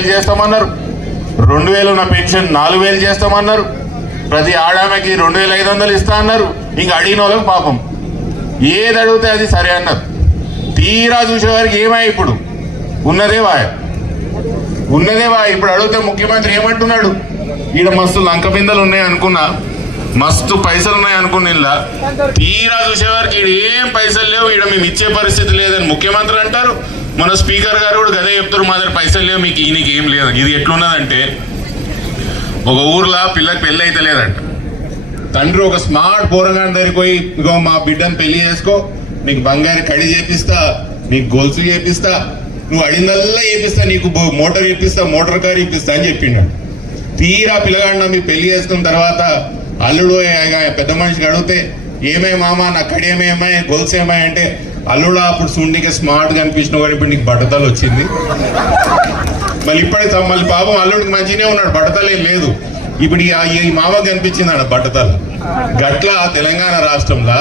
3000 చేస్తామన్నారు, 2000 ఉన్న పెన్షన్ 4000 చేస్తామన్నారు, ప్రతి ఆడామెకి 2500 ఇస్తా అన్నారు. ఇంకా అడిగిన వాళ్ళకి పాపం ఏది అడిగితే అది సరే అన్నారు. తీరా చూసేవారికి ఏమై ఇప్పుడు ఉన్నదేవా ఇప్పుడు అడిగితే ముఖ్యమంత్రి ఏమంటున్నాడు, ఈడ మస్తు లంక బిందెలు ఉన్నాయి అనుకున్నా, మస్తు పైసలు ఉన్నాయి అనుకున్న ఇలా తీరా చూసేవారికి ఈడ ఏం పైసలు లేవు, ఈడ మేము ఇచ్చే పరిస్థితి లేదని ముఖ్యమంత్రి అంటారు. మన స్పీకర్ గారు కూడా గదే చెప్తారు, మా దగ్గర పైసలు లేవు, మీకు ఈయనకి ఏం లేదు. ఇది ఎట్లున్నదంటే ఒక ఊర్లో పిల్లకి పెళ్ళి అయితే లేదంట. తండ్రి ఒక స్మార్ట్ పోరగాని దగ్గరికి పోయి, ఇగో మా బిడ్డను పెళ్లి చేసుకో, నీకు బంగారు కడి చేపిస్తా, నీకు గొలుసు చేపిస్తా, నువ్వు అడిగిందల్లా చేపిస్తా, నీకు మోటార్ చేపిస్తా, మోటార్ కార్ ఇప్పిస్తా అని చెప్పిండు. తీరా పిల్లగాడిన మీకు పెళ్లి చేసుకున్న తర్వాత అల్లుడు పెద్ద మనిషికి అడిగితే ఏమే మామ నా కడి ఏమేమాయి గొలుసు ఏమాయి అంటే, అల్లుడు అప్పుడు సుండికి స్మార్ట్ గా అనిపించినావు కానీ ఇప్పుడు నీకు బట్టతలు వచ్చింది. మళ్ళీ ఇప్పటికి మళ్ళీ పాపం అల్లుడికి మంచిగానే ఉన్నాడు, బట్టతలు ఏం లేదు. ఇప్పుడు ఈ మామకు కనిపించింది ఆడ బట్టతలు. గట్ల తెలంగాణ రాష్ట్రంలో